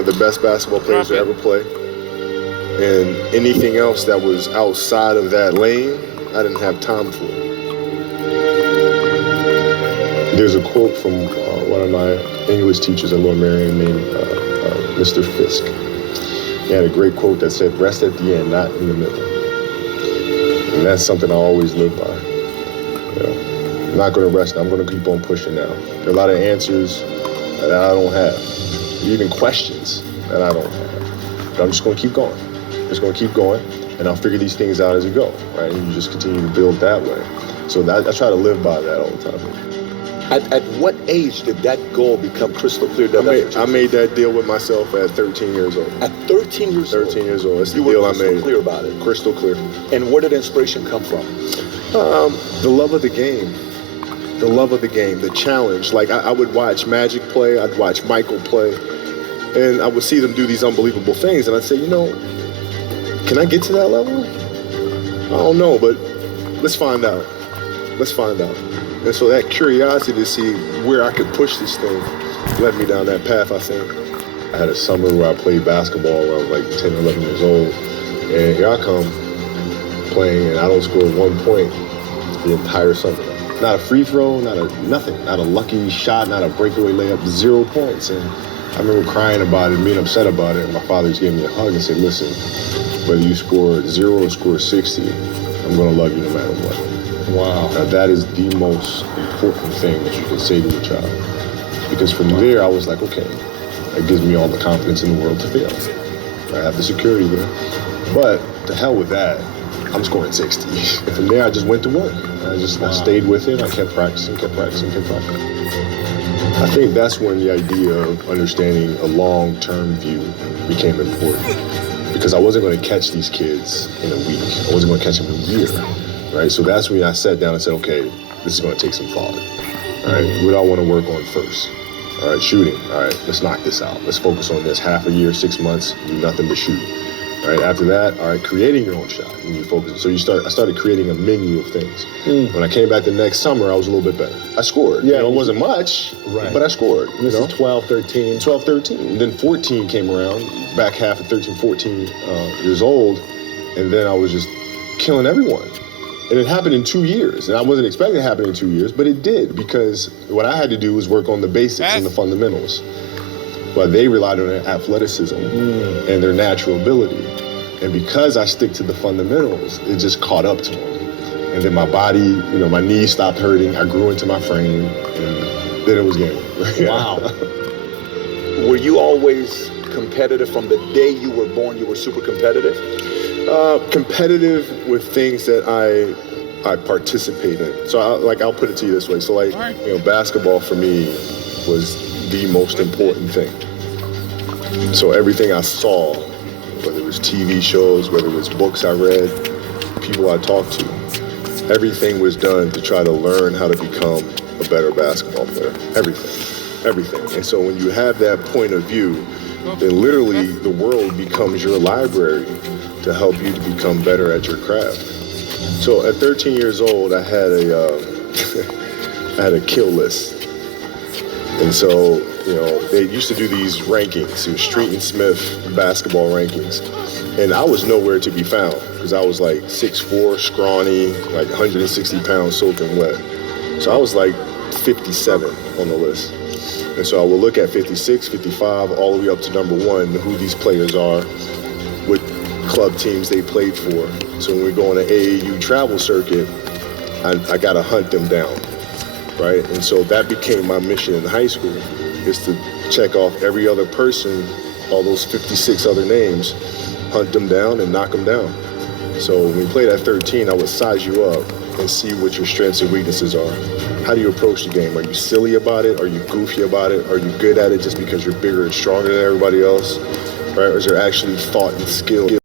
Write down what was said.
of the best basketball players to ever play. And anything else that was outside of that lane, I didn't have time for. There's a quote from one of my English teachers at Lord Marion named Mr. Fisk. He had a great quote that said, "Rest at the end, not in the middle." And that's something I always live by. You know, I'm not going to rest. I'm going to keep on pushing now. There are a lot of answers that I don't have, even questions that I don't have. But I'm just going to keep going. Just going to keep going, and I'll figure these things out as I go, right? And you just continue to build that way. So I try to live by that all the time. At what age did that goal become crystal clear? I made that deal with myself at 13 years old. At 13 years old? 13 years old. That's the you deal were I made. crystal clear about it? Crystal clear. And where did inspiration come from? The love of the game. The love of the game, the challenge. Like, I would watch Magic play, I'd watch Michael play, and I would see them do these unbelievable things, and I'd say, you know, can I get to that level? I don't know, but let's find out. Let's find out. And so that curiosity to see where I could push this thing led me down that path, I think. I had a summer where I played basketball when I was like 10, 11 years old. And here I come playing, and I don't score 1 point the entire summer. Not a free throw, nothing. Not a lucky shot, not a breakaway layup, 0 points. And I remember crying about it, being upset about it. And my father just gave me a hug and said, listen, whether you score 0 or score 60, I'm going to love you no matter what. Wow. Now that is the most important thing that you can say to a child. Because from there, I was like, okay, that gives me all the confidence in the world to fail. I have the security there. But to hell with that, I'm scoring 60. And from there, I just went to work. I stayed with it. I kept practicing. I think that's when the idea of understanding a long-term view became important. Because I wasn't going to catch these kids in a week. I wasn't going to catch them in a year. Right, so that's when I sat down and said, okay, this is going to take some thought. All right, what do I want to work on first? All right, shooting. All right, let's knock this out. Let's focus on this. Half a year, 6 months, do nothing but shoot. All right, after that, all right, creating your own shot. And you focus. So I started creating a menu of things. When I came back the next summer, I was a little bit better. I scored. Yeah, it wasn't much, right, but I scored. This is 12, 13. 12, 13. And then 14 came around, back half of 13, 14 years old, and then I was just killing everyone. And it happened in 2 years. And I wasn't expecting it to happen in 2 years, but it did, because what I had to do was work on the basics and the fundamentals. But they relied on their athleticism and their natural ability. And because I stick to the fundamentals, it just caught up to them. And then my body, you know, my knees stopped hurting. I grew into my frame, and then it was game over. Wow. Were you always competitive from the day you were born? You were super competitive? Competitive with things that I participate in. So I'll put it to you this way. So you know, basketball for me was the most important thing. So everything I saw, whether it was TV shows, whether it was books I read, people I talked to, everything was done to try to learn how to become a better basketball player. Everything. And so when you have that point of view, then literally the world becomes your library to help you to become better at your craft. So at 13 years old, I had a kill list. And so, you know, they used to do these rankings, Street and Smith basketball rankings. And I was nowhere to be found, because I was like 6'4", scrawny, like 160 pounds soaking wet. So I was like 57 on the list. And so I would look at 56, 55, all the way up to number 1, who these players are, what club teams they played for. So when we go on an AAU travel circuit, I got to hunt them down, right? And so that became my mission in high school, is to check off every other person, all those 56 other names, hunt them down and knock them down. So when we played at 13, I would size you up and see what your strengths and weaknesses are. How do you approach the game? Are you silly about it? Are you goofy about it? Are you good at it just because you're bigger and stronger than everybody else? Right? Or is there actually thought and skill